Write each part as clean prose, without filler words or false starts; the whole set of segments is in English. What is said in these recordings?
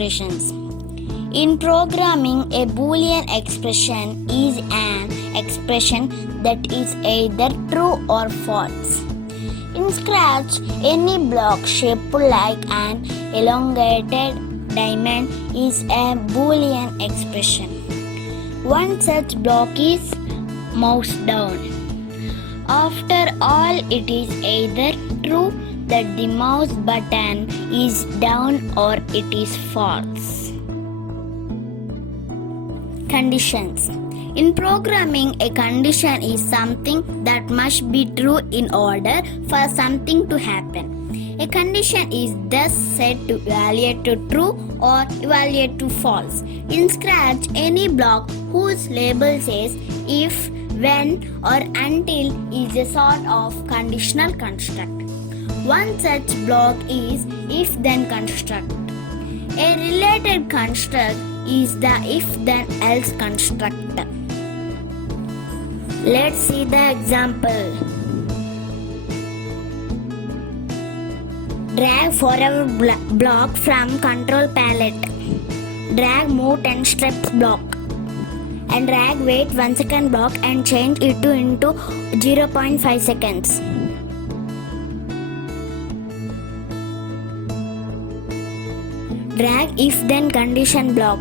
expressions. In programming, a Boolean expression is an expression that is either true or false. In Scratch, any block shaped like an elongated diamond is a Boolean expression. One such block is mouse down. After all, it is either true that the mouse button is down or it is false. Conditions. In programming, a condition is something that must be true in order for something to happen. A condition is thus set to evaluate to true or evaluate to false. In Scratch, any block whose label says if, when, or until is a sort of conditional construct. One such block is if-then construct. A related construct is the if-then-else construct. Let's see the example. Drag forever block from control palette. Drag move 10 steps block. And drag wait 1 second block and change it into 0.5 seconds. Drag if-then condition block.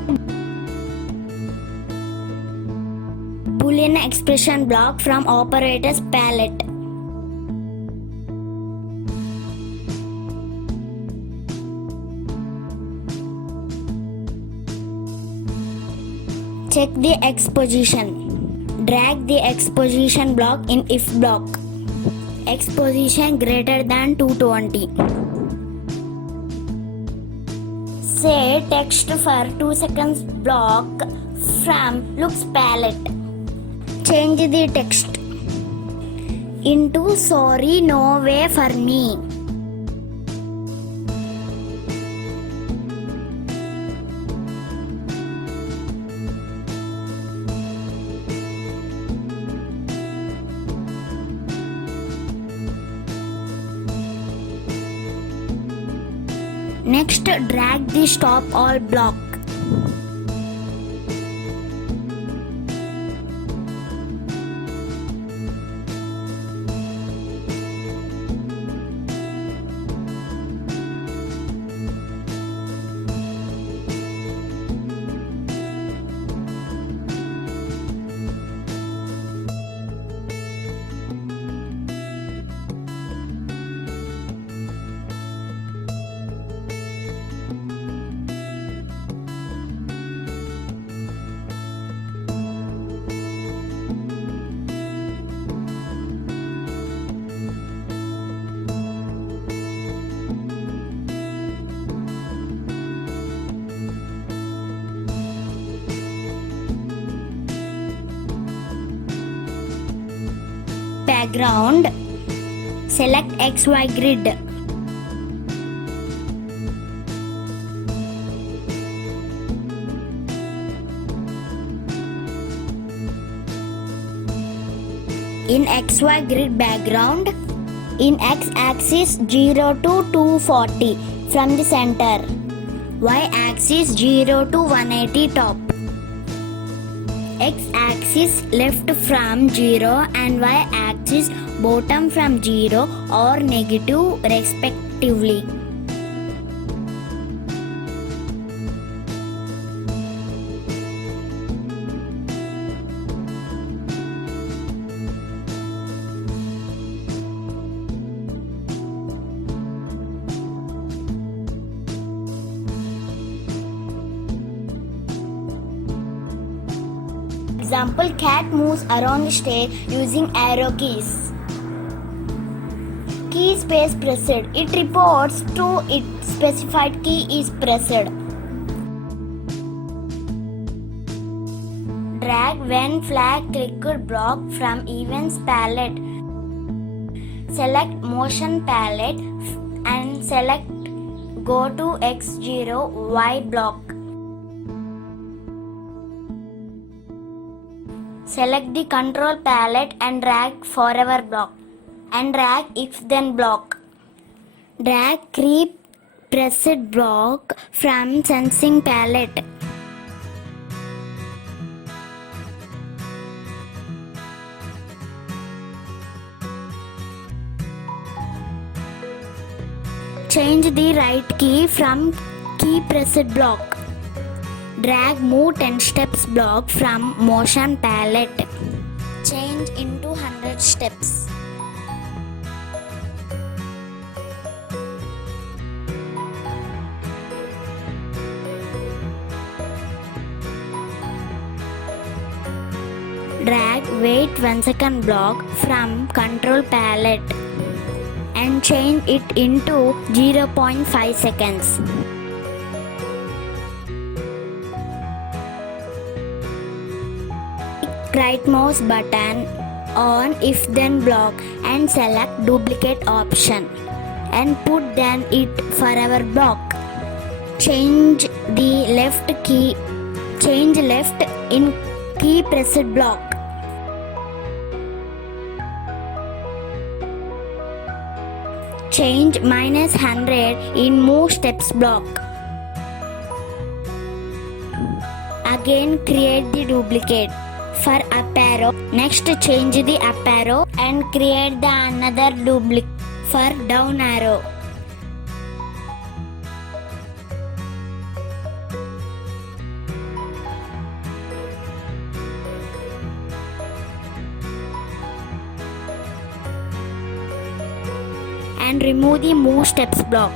Boolean expression block from operators palette. Check the exposition. Drag the exposition block in if block. Exposition greater than 220. Say text for 2 seconds block from looks palette. Change the text into sorry no way for me. Next, drag the stop all block. Background. Select XY grid. In XY grid background, in X-axis 0 to 240 from the center, Y-axis 0 to 180 top. X-axis left from 0 and Y-axis bottom from 0 or negative respectively. Example, cat moves around the stage using arrow keys. Key space pressed. It reports to its specified key is pressed. Drag when flag clicked block from events palette. Select motion palette and select go to X0 Y block. Select the control palette and drag forever block and drag if then block. Drag creep pressed block from sensing palette. Change the right key from key pressed block. Drag move 10 steps block from motion palette. Change into 100 steps. Drag wait 1 second block from control palette and change it into 0.5 seconds. Right mouse button on if then block and select duplicate option and put then it forever block. Change the left key, change left in key pressed block. Change -100 in move steps block. Again create the duplicate for up arrow. Next change the up arrow and create the another duplicate for down arrow. And remove the move steps block.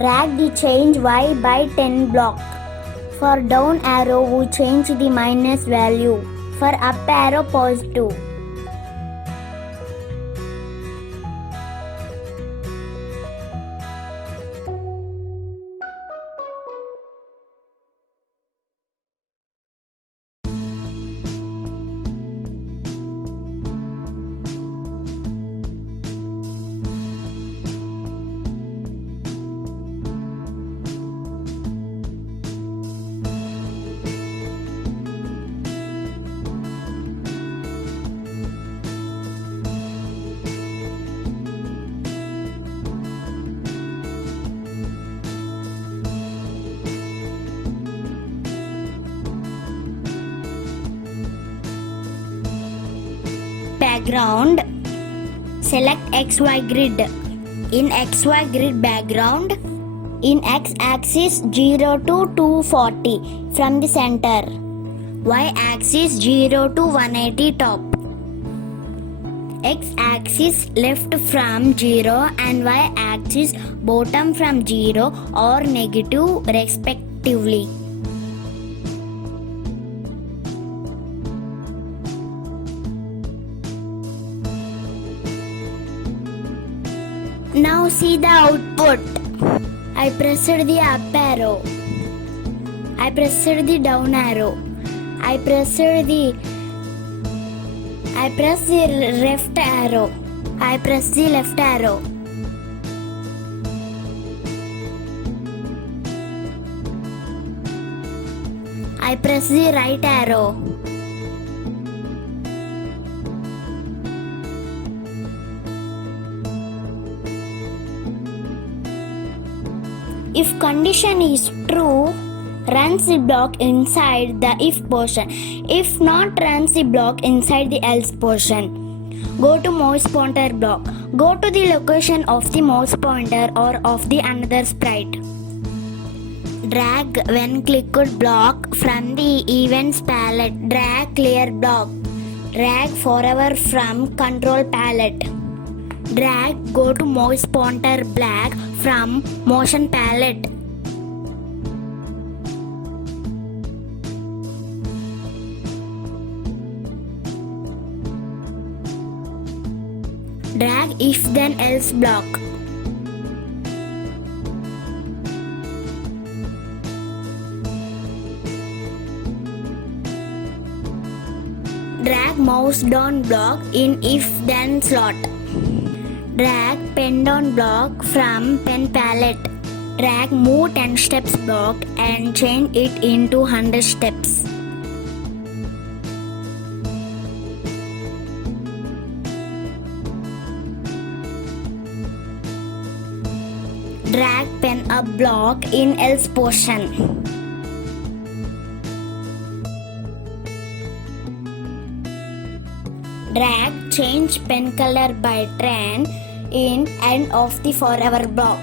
Drag the change Y by 10 block. For down arrow we change the minus value. For up arrow positive. Background, select XY grid. In XY grid background, in X-axis 0 to 240 from the center, Y-axis 0 to 180 top, X-axis left from 0 and Y-axis bottom from 0 or negative respectively. Now see the output. I pressed the up arrow. I pressed the down arrow. I press the left arrow. I press the left arrow. I press the right arrow. If condition is true, runs the block inside the if portion. If not, runs the block inside the else portion. Go to mouse pointer block. Go to the location of the mouse pointer or of the another sprite. Drag when clicked block from the events palette. Drag clear block. Drag forever from control palette. Drag go to mouse pointer black from motion palette. Drag if then else block. Drag mouse down block in if then slot. Drag pen down block from pen palette. Drag move 10 steps block and change it into 100 steps. Drag pen up block in else portion. Drag change pen color by trend in end of the forever block.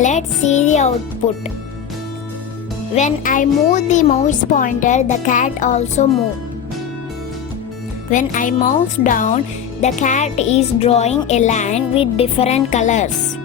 Let's see the output. When I move the mouse pointer, the cat also moves. When I mouse down, the cat is drawing a line with different colors.